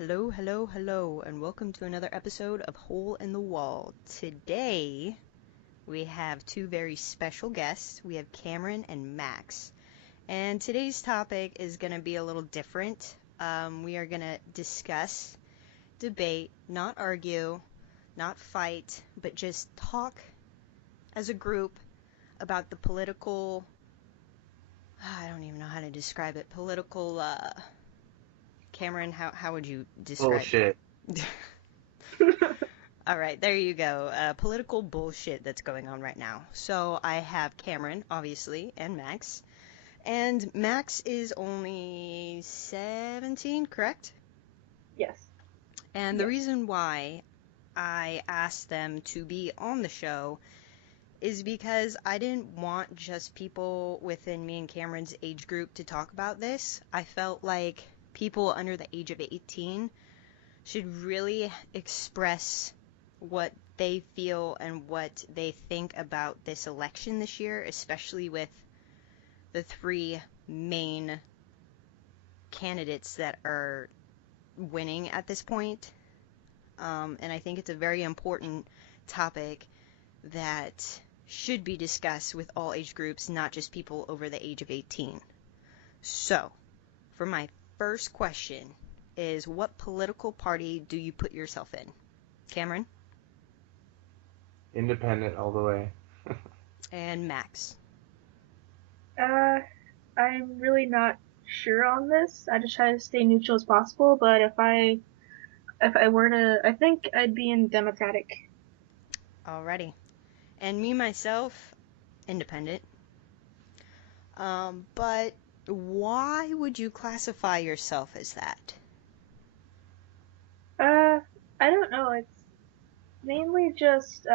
Hello, hello, hello, and welcome to another episode of Hole in the Wall. Today, we have two very special guests. We have Cameron and Max. And today's topic is going to be a little different. We are going to discuss, debate, not argue, not fight, but just talk as a group about the political, I don't even know how to describe it, political, Cameron, how would you describe Bullshit. All right, there you go. Political bullshit that's going on right now. So I have Cameron, obviously, and Max. And Max is only 17, correct? Yes. And the Yes. reason why I asked them to be on the show is because I didn't want just people within me and Cameron's age group to talk about this. I felt like people under the age of 18 should really express what they feel and what they think about this election this year, especially with the three main candidates that are winning at this point. And I think it's a very important topic that should be discussed with all age groups, not just people over the age of 18. So, for my first question is, what political party do you put yourself in? Cameron? Independent all the way. And Max. I'm really not sure on this. I just try to stay neutral as possible, but if I were to, I think I'd be in Democratic. Alrighty. And me, myself, independent. But why would you classify yourself as that? I don't know. Mainly just,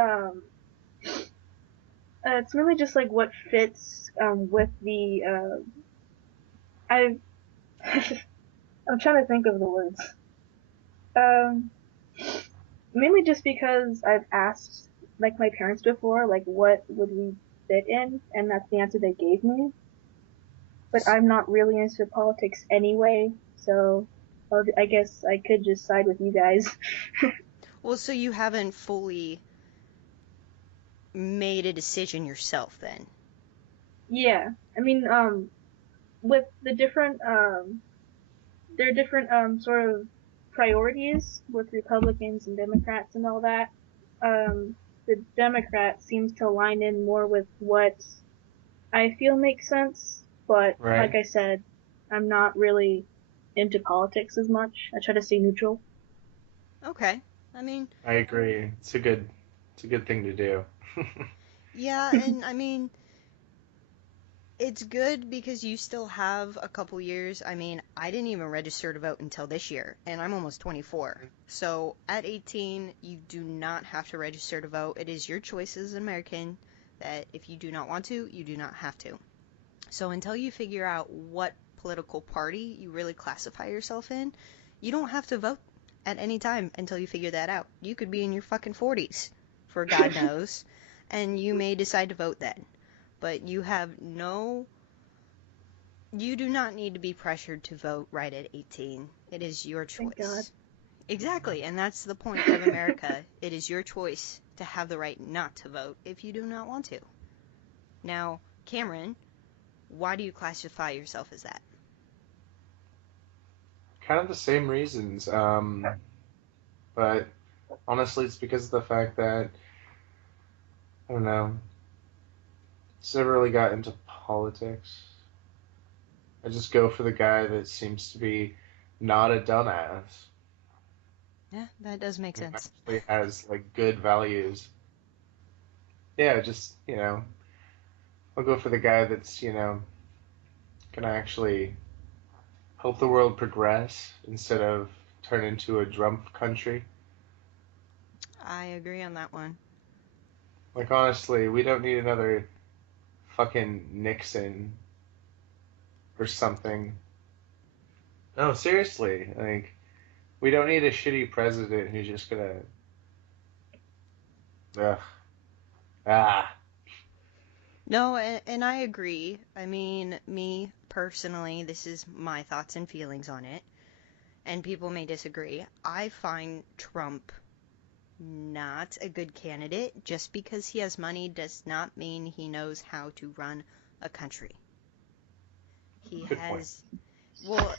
it's really just like what fits, with the, I, I'm trying to think of the words. Um, Mainly just because I've asked, like, my parents before, like, what would we fit in, and that's the answer they gave me. But I'm not really into politics anyway, so I guess I could just side with you guys. Well, so you haven't fully made a decision yourself then? Yeah, I mean, with the different, there are different, sort of priorities with Republicans and Democrats and all that. The Democrat seems to line in more with what I feel makes sense, but like Right? I said, I'm not really into politics as much. I try to stay neutral. Okay. I mean, I agree. It's a good thing to do. yeah, and I mean, it's good because you still have a couple years. I mean, I didn't even register to vote until this year, and I'm almost 24. So at 18, you do not have to register to vote. It is your choice as an American that if you do not want to, you do not have to. So until you figure out what political party you really classify yourself in, you don't have to vote at any time until you figure that out. You could be in your fucking 40s, for God knows, and you may decide to vote then. But you do not need to be pressured to vote right at 18. It is your Thank God. choice. Exactly, and that's the point of America. It is your choice to have the right not to vote if you do not want to. Now, Cameron, why do you classify yourself as that? Kind of the same reasons. But honestly, it's because of the fact that, I don't know, it's never really got into politics. I just go for the guy that seems to be not a dumbass Yeah, that does make and sense. actually has like good values. Yeah, just, I'll go for the guy that's, gonna actually help the world progress instead of turn into a Trump country. I agree on that one. Like honestly, we don't need another fucking Nixon or something. No, seriously, like we don't need a shitty president who's just gonna ugh ah. No, and I agree. I mean, me personally, this is my thoughts and feelings on it. and people may disagree, I find Trump not a good candidate. Just because he has money does not mean he knows how to run a country. He Good point. has, well,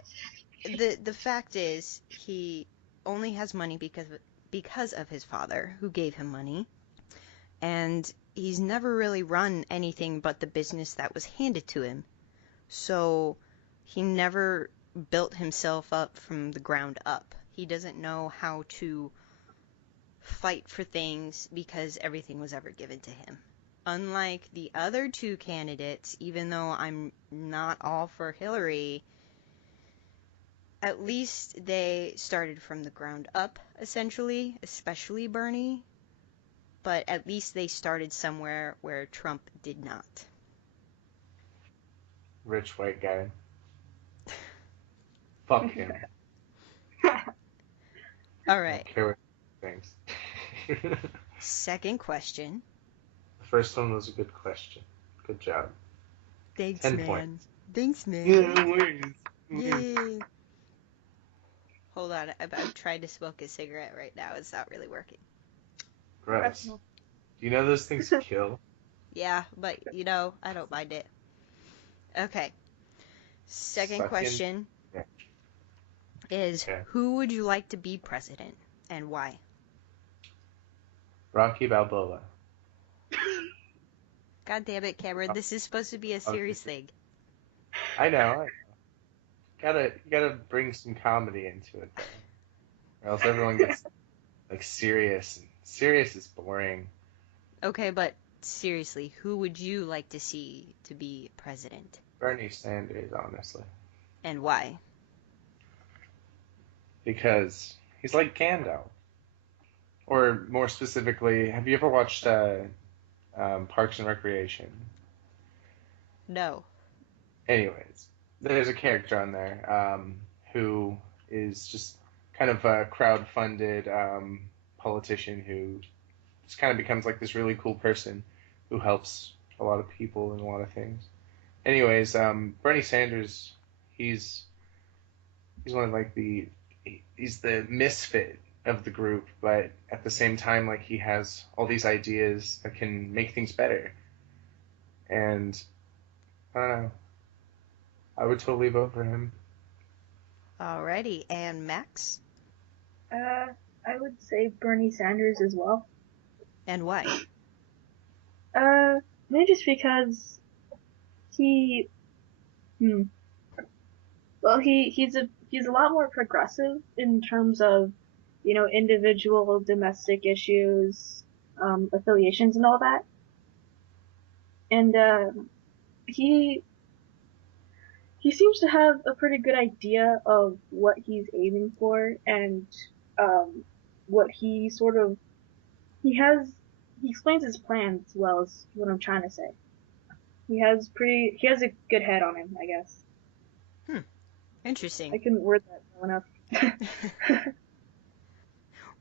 the fact is he only has money because of his father who gave him money, and he's never really run anything but the business that was handed to him. So he never built himself up from the ground up. He doesn't know how to fight for things because everything was ever given to him. Unlike the other two candidates, even though I'm not all for Hillary, at least they started from the ground up, essentially, especially Bernie. But at least they started somewhere where Trump did not. Rich white guy. Fuck him. All I right. don't care what he thinks. Second question. The first one was a good question. Good job. Thanks, 10 man. points. Thanks, man. Yeah, Yay. Hold on. I'm trying to smoke a cigarette right now. It's not really working. Gross. Do you know those things kill? Yeah, but I don't mind it. Okay. Second Suck in. question Yeah. is Okay. who would you like to be president and why? Rocky Balboa. God damn it, Cameron. This is supposed to be a serious thing. I know. You gotta bring some comedy into it, though. Or else everyone gets, like, serious. And serious is boring. Okay, but seriously, who would you like to see to be president? Bernie Sanders, honestly. And why? Because he's like Gandalf. Or more specifically, have you ever watched Parks and Recreation? No. Anyways, there's a character on there who is just kind of a crowd-funded politician who just kind of becomes like this really cool person who helps a lot of people in a lot of things. Anyways, Bernie Sanders, he's one of like he's the misfit of the group, but at the same time, like he has all these ideas that can make things better. And I don't know, I would totally vote for him. Alrighty, and Max? I would say Bernie Sanders as well. And why? Maybe just because he, well, he's a lot more progressive in terms of, individual domestic issues, affiliations and all that. And, he seems to have a pretty good idea of what he's aiming for and, what he sort of, he explains his plans well is what I'm trying to say. He has a good head on him, I guess. Interesting. I couldn't word that well enough.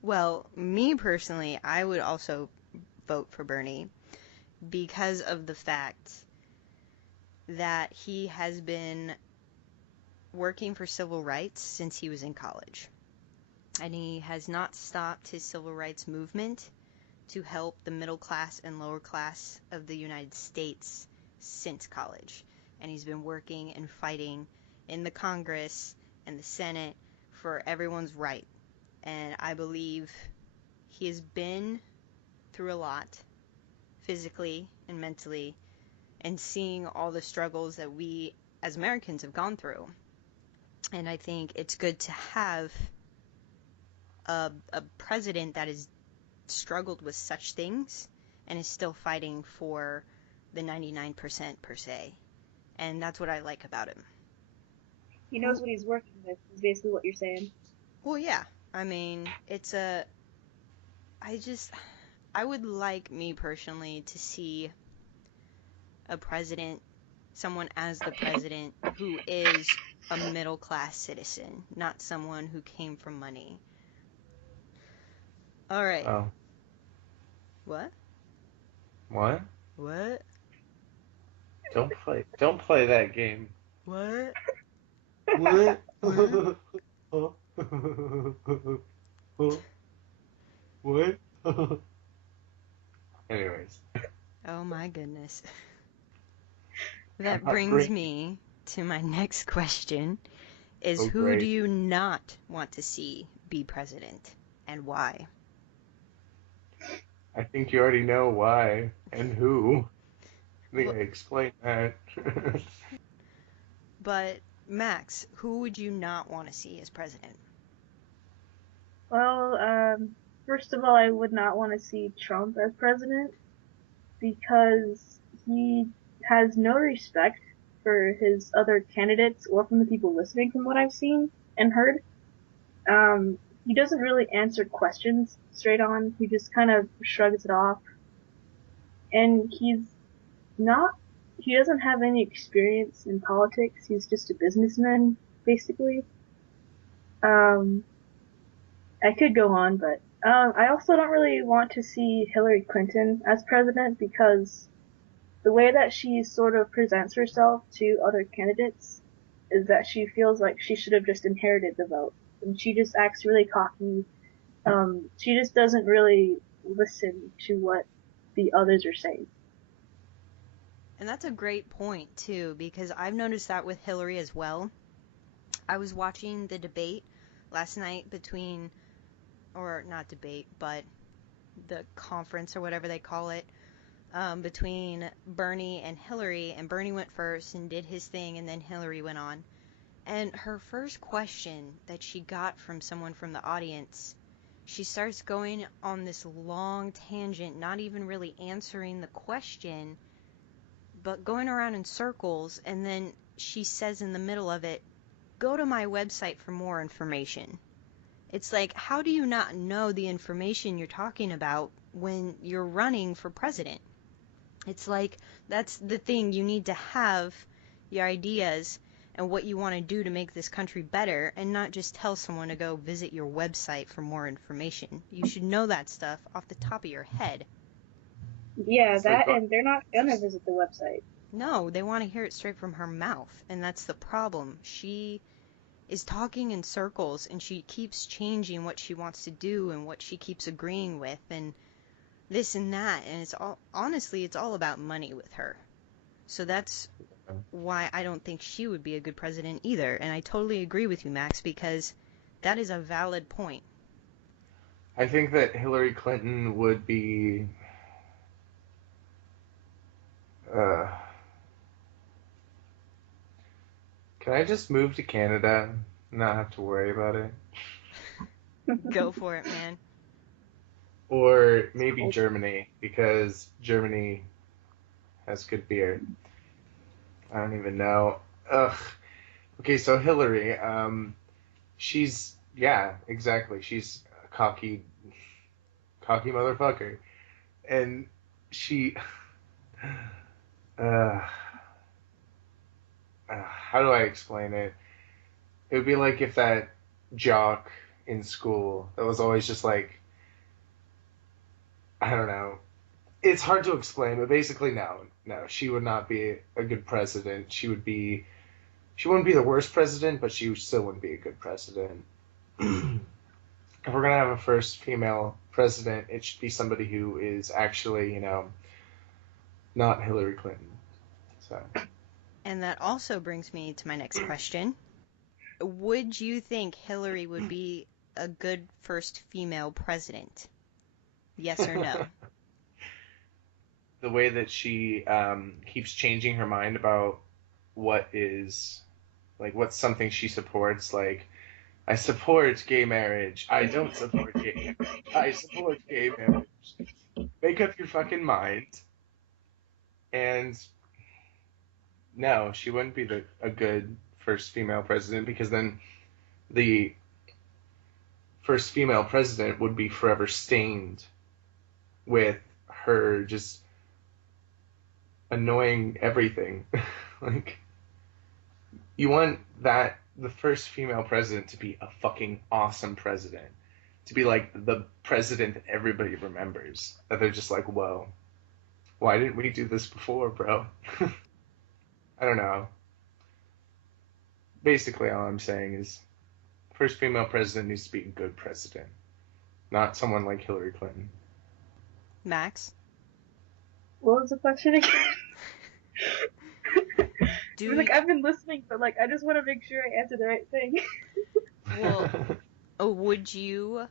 Well, me personally, I would also vote for Bernie because of the fact that he has been working for civil rights since he was in college. And he has not stopped his civil rights movement to help the middle class and lower class of the United States since college. And he's been working and fighting in the Congress and the Senate for everyone's right. And I believe he has been through a lot, physically and mentally, and seeing all the struggles that we as Americans have gone through. And I think it's good to have a president that has struggled with such things and is still fighting for the 99% per se. And that's what I like about him. He knows what he's working with, is basically what you're saying. Well, yeah. I mean, I would like, me personally, to see a president, someone as the president who is a middle class citizen, not someone who came from money. All right. Oh. What? What? What? Don't play that game. What? What? What? What? Anyways, Oh my goodness. I'm That not brings drinking. me to my next question is Oh, who do great. you not want to see be president and why? I think you already know why and who. I think Well, I explained that. but Max, who would you not want to see as president? Well, first of all, I would not want to see Trump as president because he has no respect for his other candidates or from the people listening from what I've seen and heard. He doesn't really answer questions straight on. He just kind of shrugs it off. And not, he doesn't have any experience in politics. He's just a businessman, basically. Um, I could go on, but I also don't really want to see Hillary Clinton as president because the way that she sort of presents herself to other candidates is that she feels like she should have just inherited the vote. And she just acts really cocky. She just doesn't really listen to what the others are saying. And that's a great point too because I've noticed that with Hillary as well. I was watching the debate last night between or not debate, but the conference or whatever they call it, between Bernie and Hillary, and Bernie went first and did his thing, and then Hillary went on. And her first question that she got from someone from the audience, she starts going on this long tangent, not even really answering the question, but going around in circles, and then she says in the middle of it, go to my website for more information. It's like, how do you not know the information you're talking about when you're running for president? It's like, that's the thing. You need to have your ideas and what you want to do to make this country better and not just tell someone to go visit your website for more information. You should know that stuff off the top of your head. Yeah, It's like, that, and they're not gonna visit the website. No, they want to hear it straight from her mouth, and that's the problem. She is talking in circles and she keeps changing what she wants to do and what she keeps agreeing with and this and that, and it's all, honestly, it's all about money with her. So that's why I don't think she would be a good president either. And I totally agree with you, Max, because that is a valid point. I think that Hillary Clinton would be. Uh, can I just move to Canada and not have to worry about it? Go for it, man. Or maybe Germany, because Germany has good beer. I don't even know. Ugh. Okay, so Hillary, yeah, exactly. She's a cocky motherfucker. And she, uh, how do I explain it? It would be like if that jock in school that was always just like, I don't know. It's hard to explain, but basically, no, she would not be a good president. She wouldn't be the worst president, but she still wouldn't be a good president. If we're gonna have a first female president, it should be somebody who is actually, not Hillary Clinton. So, And that also brings me to my next question. Would you think Hillary would be a good first female president? Yes or no? the way that she keeps changing her mind about what is what's something she supports, like I support gay marriage. I don't support gay marriage. I support gay marriage. Make up your fucking mind. And no, she wouldn't be a good first female president because then the first female president would be forever stained with her just annoying everything. Like, you want the first female president to be a fucking awesome president. To be like the president that everybody remembers. That they're just like, whoa, why didn't we do this before, bro? I don't know. Basically, all I'm saying is first female president needs to be a good president, not someone like Hillary Clinton. Max, What was the question again? do Like, I've been listening, but like, I just want to make sure I answer the right thing. well, would you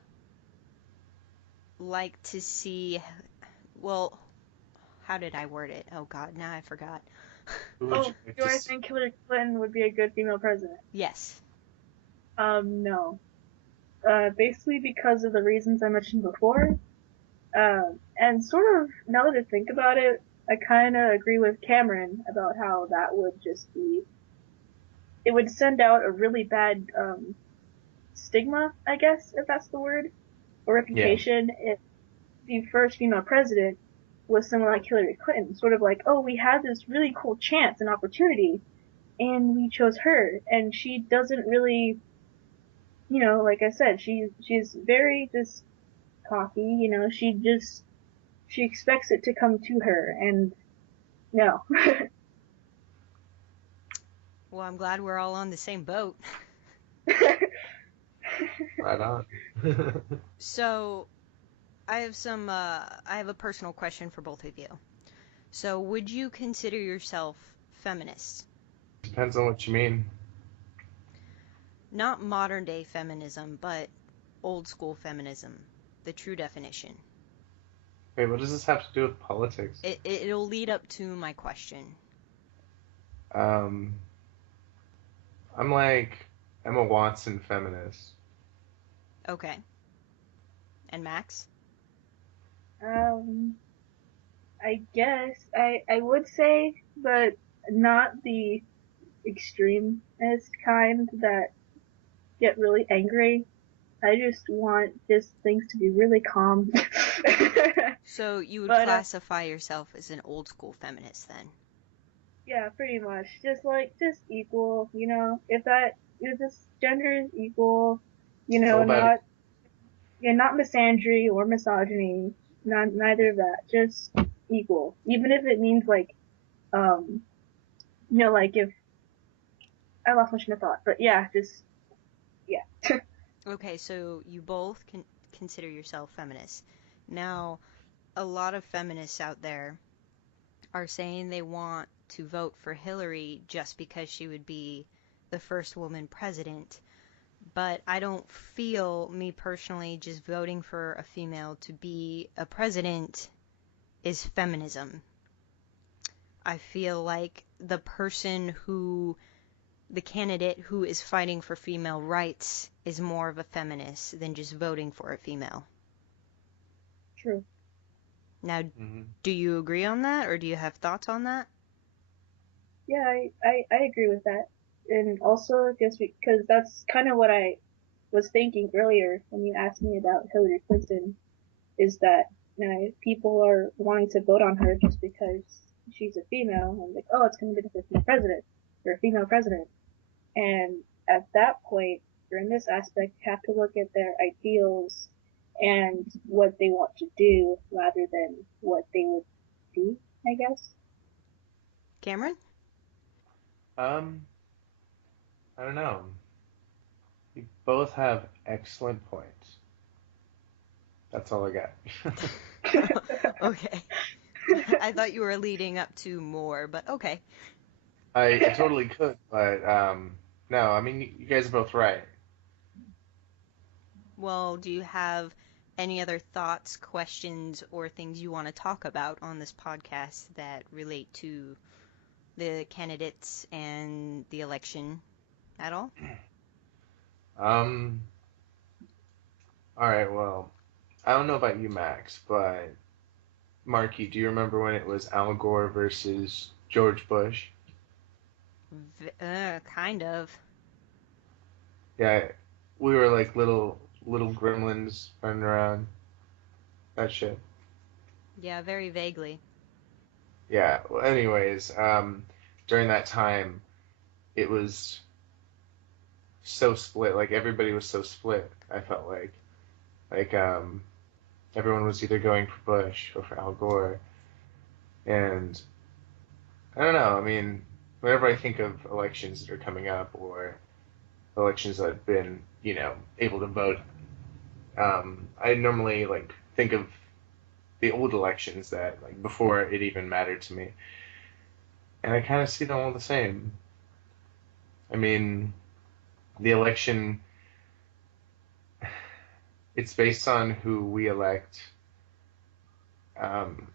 like to see? Well, how did I word it? Oh God, now I forgot. Who would Oh, you like do to I see? think Hillary Clinton would be a good female president? Yes. No. Basically because of the reasons I mentioned before. And sort of, now that I think about it, I kind of agree with Cameron about how that would just be, it would send out a really bad, stigma, I guess, if that's the word, or Yeah. reputation, if the first female president was someone like Hillary Clinton. Sort of like, oh, we had this really cool chance and opportunity, and we chose her, and she doesn't really, like I said, she's very just cocky, she expects it to come to her, and no. Well, I'm glad we're all on the same boat. Right on. So, I have a personal question for both of you. So, would you consider yourself feminist? Depends on what you mean. Not modern day feminism, but old school feminism, the true definition. Wait, what does this have to do with politics? It'll lead up to my question. Um, I'm like Emma Watson feminist. Okay. And Max? um, I guess I would say, but not the extremist kind that get really angry. I just want just things to be really calm. So, you would But classify yourself as an old school feminist then? yeah, pretty much. Just equal, if this gender is equal, It's all about it. not, yeah, not misandry or misogyny, neither of that, just equal. Even if it means like, um, like if, I lost my train of thought, but yeah, yeah. Okay, so you both can consider yourself feminists. Now, a lot of feminists out there are saying they want to vote for Hillary just because she would be the first woman president. But I don't feel, me personally, just voting for a female to be a president is feminism. I feel like the candidate who is fighting for female rights is more of a feminist than just voting for a female. True. Now, Mhm. do you agree on that, or do you have thoughts on that? Yeah, I agree with that. And also just because that's kind of what I was thinking earlier when you asked me about Hillary Clinton, is that people are wanting to vote on her just because she's a female, and like, oh, it's going to be the first president or a female president. And at that point, or in this aspect, you have to look at their ideals and what they want to do rather than what they would be, I guess. Cameron? Um, I don't know. You both have excellent points. That's all I got. Okay. I thought you were leading up to more, but okay. I totally could, but no. I mean, you guys are both right. Well, do you have any other thoughts, questions, or things you want to talk about on this podcast that relate to the candidates and the election at all? Um, all right. Well, I don't know about you, Max, but Marky, do you remember when it was Al Gore versus George Bush? Kind of. Yeah, we were like little gremlins running around. That shit. Yeah, very vaguely. Yeah. Well, anyways, during that time, it was so split. Like everybody was so split. I felt like everyone was either going for Bush or for Al Gore, and I don't know. I mean, whenever I think of elections that are coming up, or elections that I've been, able to vote. I normally like think of the old elections that like before it even mattered to me, and I kind of see them all the same. I mean, the election, it's based on who we elect um,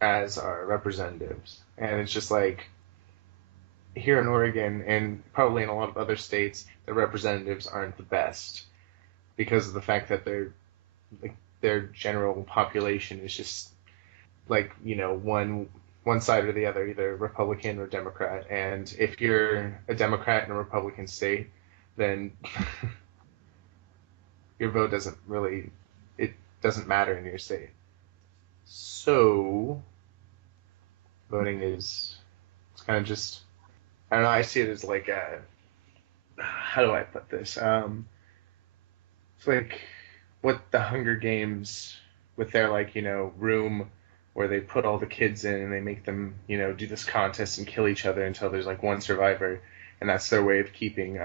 as our representatives, and it's just like here in Oregon and probably in a lot of other states, the representatives aren't the best because of the fact that like their general population is just like one side or the other, either Republican or Democrat. And if you're a Democrat in a Republican state, then your vote doesn't really it doesn't matter in your state. So voting is it's kind of just I don't know. I see it as like a how do I put this? It's like what the Hunger Games with their like room where they put all the kids in and they make them do this contest and kill each other until there's like one survivor, and that's their way of keeping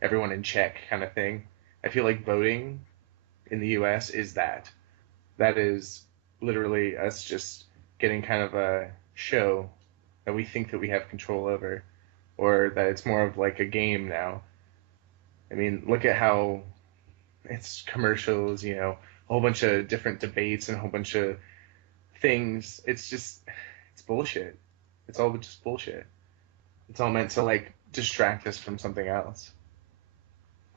everyone in check, kind of thing. I feel like voting in the U.S. is that. That is literally us just getting kind of a show that we think that we have control over, or that it's more of like a game now. I mean, look at how it's commercials, a whole bunch of different debates and a whole bunch of things. It's bullshit. It's all just bullshit. It's all meant to like distract us from something else.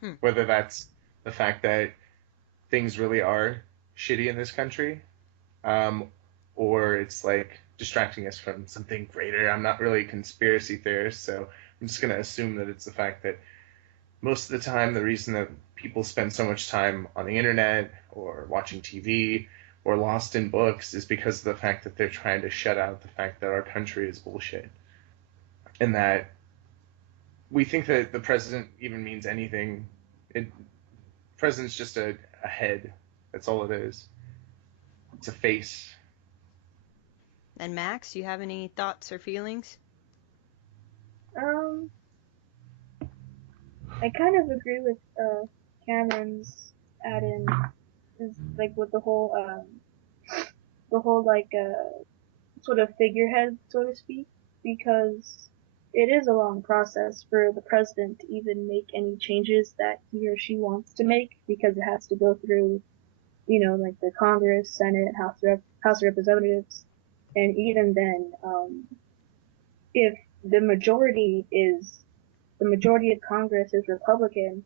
Hmm. Whether that's the fact that things really are shitty in this country, um, or it's like distracting us from something greater. I'm not really a conspiracy theorist, so I'm just gonna assume that it's the fact that most of the time the reason that people spend so much time on the internet or watching TV or lost in books is because of the fact that they're trying to shut out the fact that our country is bullshit and that we think that the president even means anything. It, president's just a head. That's all it is. It's a face. And Max, you have any thoughts or feelings? Um, I kind of agree with Cameron's add-in, is like with the whole like sort of figurehead, so to speak, because it is a long process for the president to even make any changes that he or she wants to make, because it has to go through, like the Congress, Senate, House of Representatives, and even then, if the majority of Congress is Republican,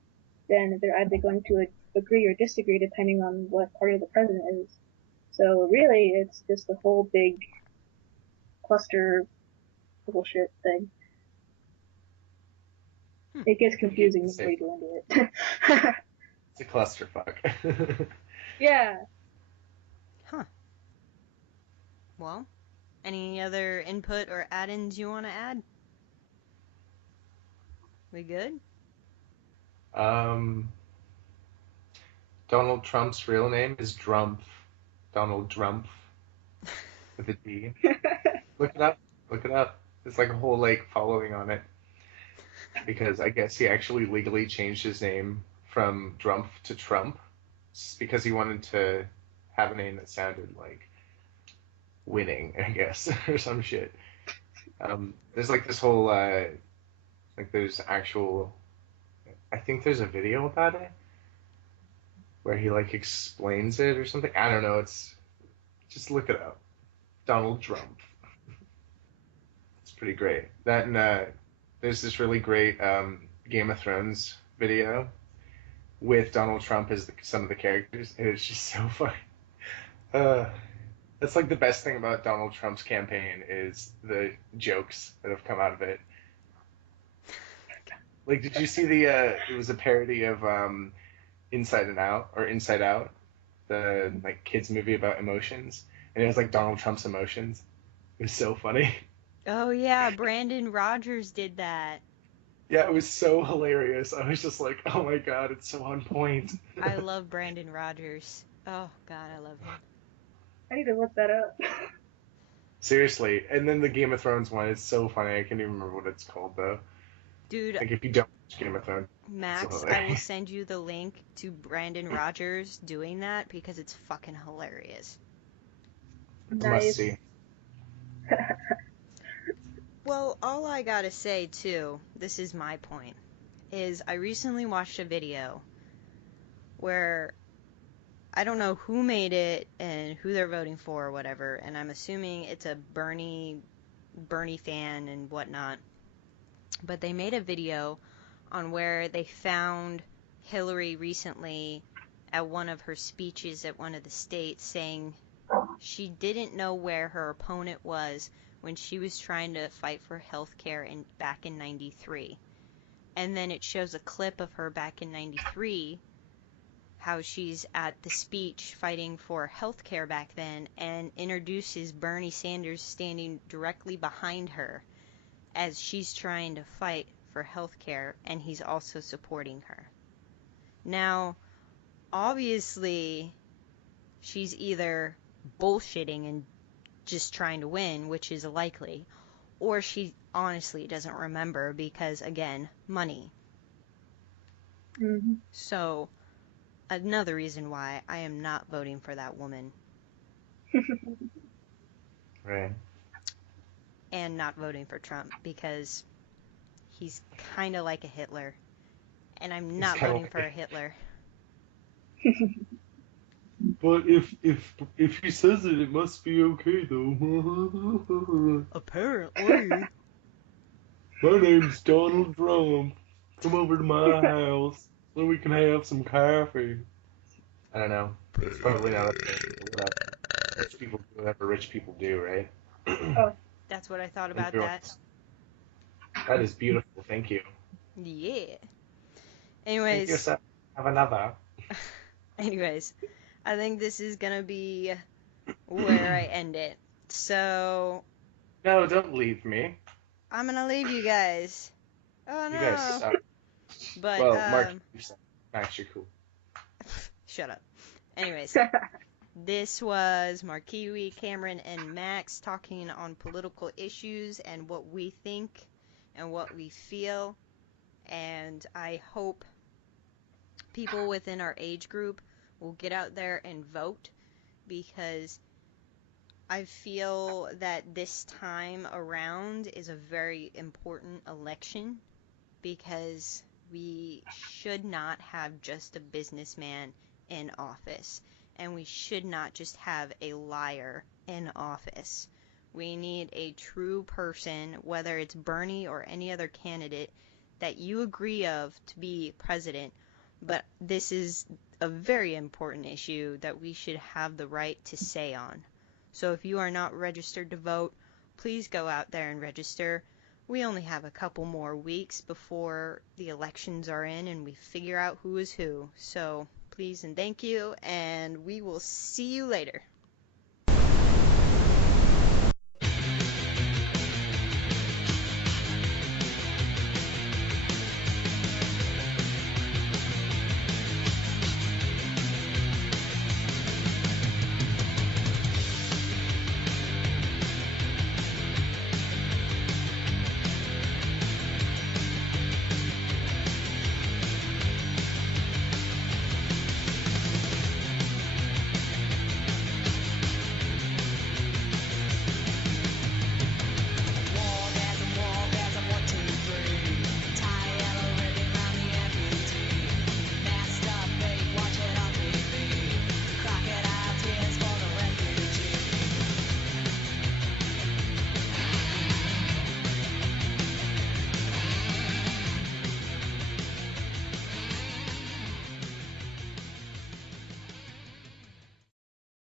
then they're either going to agree or disagree depending on what party the president is. So really, it's just a whole big cluster bullshit thing. Hmm. It gets You confusing could the more say you go into it. it's a clusterfuck. Yeah. Huh. Well, any other input or add-ins you want to add? We good? um, Donald Trump's real name is Drumpf. Donald Drumpf with a D. Look it up. Look it up. It's like a whole like following on it because I guess he actually legally changed his name from Drumpf to Trump just because he wanted to have a name that sounded like winning, I guess, or some shit. There's like this whole like there's actual I think there's a video about it where he like explains it or something. I don't know. It's just look it up. Donald Trump. It's pretty great. That and there's this really great Game of Thrones video with Donald Trump as some of the characters, and it's just so funny. Uh, that's like the best thing about Donald Trump's campaign is the jokes that have come out of it. Like, did you see the? It was a parody of Inside and Out or Inside Out, the like kids movie about emotions, and it was like Donald Trump's emotions. It was so funny. Oh yeah, Brandon Rogers did that. Yeah, it was so hilarious. I was just like, oh my god, it's so on point. I love Brandon Rogers. Oh god, I love him. I need to look that up. Seriously. And then the Game of Thrones one is so funny. I can't even remember what it's called though. Dude, Like if you don't Game of Thrones. Max, I will send you the link to Brandon Rogers doing that because it's fucking hilarious. It's a must see. Well, all I gotta say, too, this is my point, is I recently watched a video where I don't know who made it and who they're voting for or whatever, and I'm assuming it's a Bernie fan and whatnot, but they made a video on where they found Hillary recently at one of her speeches at one of the states saying she didn't know where her opponent was when she was trying to fight for health care back in 93. And then it shows a clip of her back in 93, how she's at the speech fighting for health care back then, and introduces Bernie Sanders standing directly behind her as she's trying to fight for health care, and he's also supporting her. Now, obviously, she's either bullshitting and just trying to win, which is likely, or she honestly doesn't remember because, again, money. Mm-hmm. So, another reason why I am not voting for that woman. Right. And not voting for Trump because he's kind of like a Hitler. And I'm not voting for a Hitler. But if he says it, it must be okay, though. Apparently. My name's Donald Trump. Come over to my house so we can have some coffee. I don't know. It's probably not what rich people do, whatever rich people do, right? Oh. That's what I thought about that. That is beautiful. Thank you. Yeah. Anyways. Thank yourself. Have another. Anyways, I think this is gonna be where I end it. So. No, don't leave me. I'm gonna leave you guys. Oh no. You guys suck. But, well, Mark, you suck. Max, you're cool. Shut up. Anyways. This was Markiwi, Cameron, and Max talking on political issues and what we think and what we feel. And I hope people within our age group will get out there and vote, because I feel that this time around is a very important election, because we should not have just a businessman in office. And we should not just have a liar in office. We need a true person, whether it's Bernie or any other candidate that you agree of to be president. But this is a very important issue that we should have the right to say on. So if you are not registered to vote, please go out there and register. We only have a couple more weeks before the elections are in and we figure out who is who. So please and thank you, and we will see you later.